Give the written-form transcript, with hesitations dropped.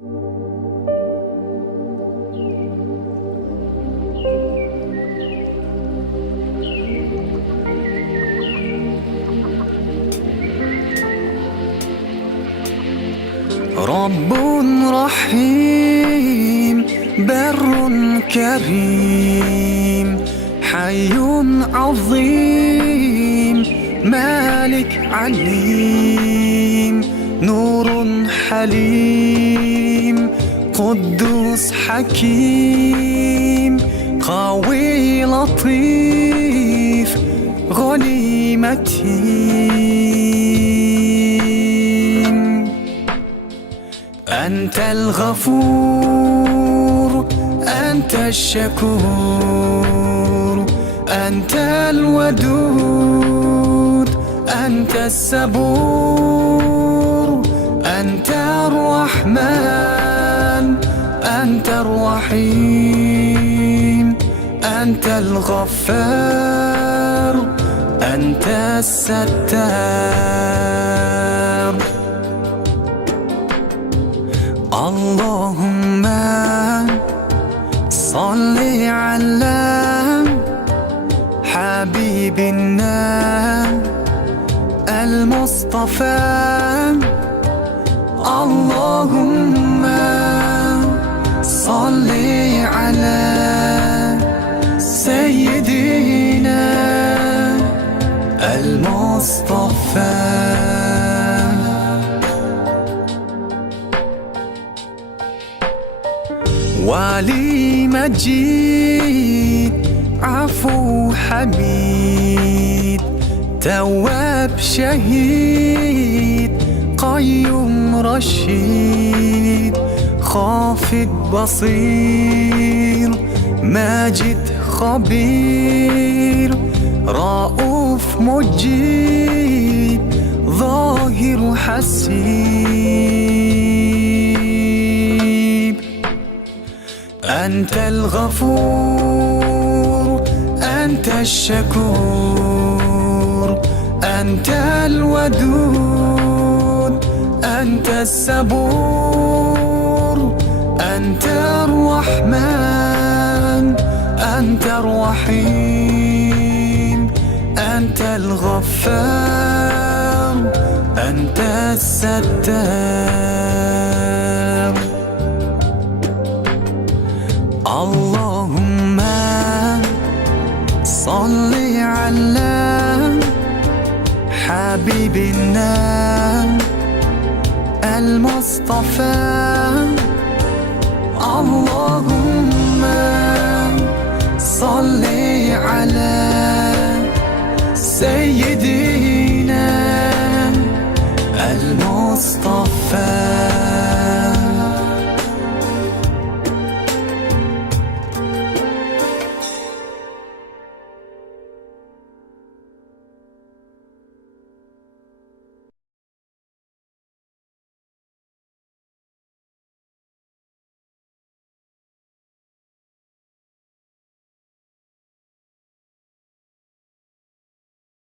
رب رحيم بر كريم حي عظيم مالك عليم نور حليم قدوس حكيم قوي لطيف غني متين. أنت الغفور أنت الشكور أنت الودود أنت الصبور أنت الرحمن أنت الرحيم أنت الغفار أنت الستار. اللهم صل على حبيبنا المصطفى. اللهم صل على سيدنا المصطفى. ولي مجيد عفو حميد تواب شهيد قيوم رشيد خافض بصير ماجد خبير رؤوف مجيب ظاهر حسيب. أنت الغفور أنت الشكور أنت الودود أنت الصبور أنت الرحمن أنت الرحيم أنت الغفار أنت الستار. اللهم صل على حبيبنا المصطفى. اللهم صل على سيدنا المصطفى.